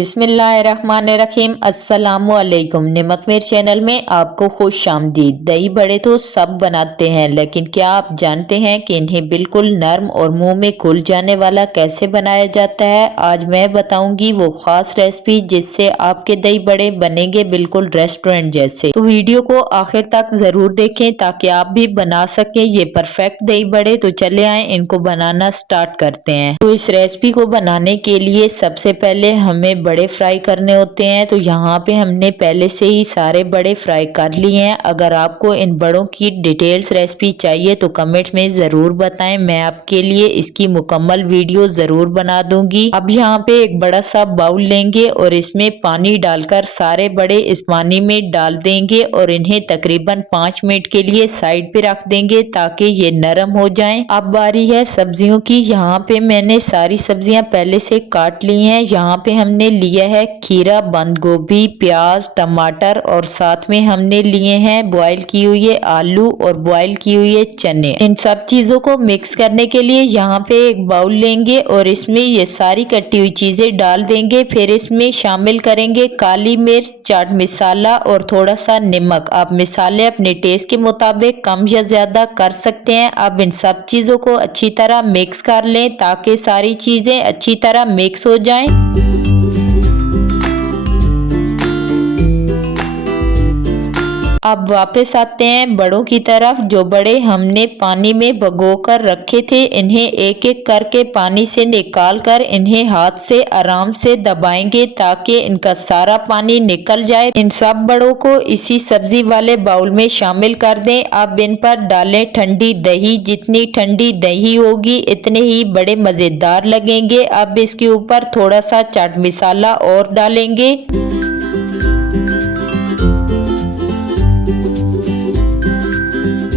बिस्मिल्लाहिर्रहमानिर्रहीम। अस्सलामुअलैकुम। नमक मिर्च चैनल में आपको खुश आमदीद। दही बड़े तो सब बनाते हैं, लेकिन क्या आप जानते हैं कि इन्हें बिल्कुल नरम और मुंह में घुल जाने वाला कैसे बनाया जाता है? आज मैं बताऊंगी वो खास रेसिपी जिससे आपके दही बड़े बनेंगे बिल्कुल रेस्टोरेंट जैसे। तो वीडियो को आखिर तक जरूर देखें ताकि आप भी बना सकें ये परफेक्ट दही बड़े। तो चले आए इनको बनाना स्टार्ट करते हैं। तो इस रेसिपी को बनाने के लिए सबसे पहले हमें बड़े फ्राई करने होते हैं। तो यहाँ पे हमने पहले से ही सारे बड़े फ्राई कर लिए हैं। अगर आपको इन बड़ों की डिटेल्स रेसिपी चाहिए तो कमेंट में जरूर बताएं, मैं आपके लिए इसकी मुकम्मल वीडियो जरूर बना दूंगी। अब यहाँ पे एक बड़ा सा बाउल लेंगे और इसमें पानी डालकर सारे बड़े इस पानी में डाल देंगे और इन्हें तकरीबन 5 मिनट के लिए साइड पे रख देंगे ताकि ये नरम हो जाएं। अब बारी है सब्जियों की। यहाँ पे मैंने सारी सब्जियां पहले से काट ली हैं। यहाँ पे हमने लिया है खीरा, बंद गोभी, प्याज, टमाटर और साथ में हमने लिए हैं बॉईल की हुई आलू और बॉईल की हुई चने। इन सब चीजों को मिक्स करने के लिए यहाँ पे एक बाउल लेंगे और इसमें ये सारी कटी हुई चीजें डाल देंगे। फिर इसमें शामिल करेंगे काली मिर्च, चाट मसाला और थोड़ा सा नमक। आप मसाले अपने टेस्ट के मुताबिक कम या ज्यादा कर सकते हैं। अब इन सब चीजों को अच्छी तरह मिक्स कर लें ताकि सारी चीजें अच्छी तरह मिक्स हो जाएं। अब वापस आते हैं बड़ों की तरफ। जो बड़े हमने पानी में भिगोकर रखे थे इन्हें एक एक करके पानी से निकाल कर इन्हें हाथ से आराम से दबाएंगे ताकि इनका सारा पानी निकल जाए। इन सब बड़ों को इसी सब्जी वाले बाउल में शामिल कर दें। अब इन पर डालें ठंडी दही। जितनी ठंडी दही होगी इतने ही बड़े मजेदार लगेंगे। अब इसके ऊपर थोड़ा सा चाट मसाला और डालेंगे।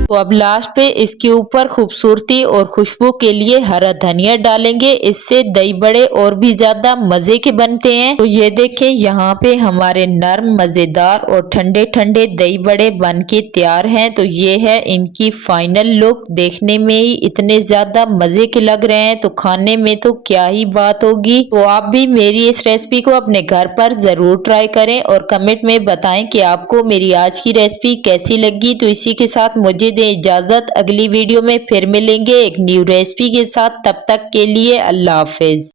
तो अब लास्ट पे इसके ऊपर खूबसूरती और खुशबू के लिए हरा धनिया डालेंगे। इससे दही बड़े और भी ज्यादा मजे के बनते हैं। तो ये देखें यहाँ पे हमारे नरम, मजेदार और ठंडे ठंडे दही बड़े बन के तैयार हैं। तो ये है इनकी फाइनल लुक। देखने में ही इतने ज्यादा मजे के लग रहे हैं तो खाने में तो क्या ही बात होगी। तो आप भी मेरी इस रेसिपी को अपने घर पर जरूर ट्राई करें और कमेंट में बताएं कि आपको मेरी आज की रेसिपी कैसी लगी। तो इसी के साथ मुझे इजाजत, अगली वीडियो में फिर मिलेंगे एक न्यू रेसिपी के साथ। तब तक के लिए अल्लाह हाफिज।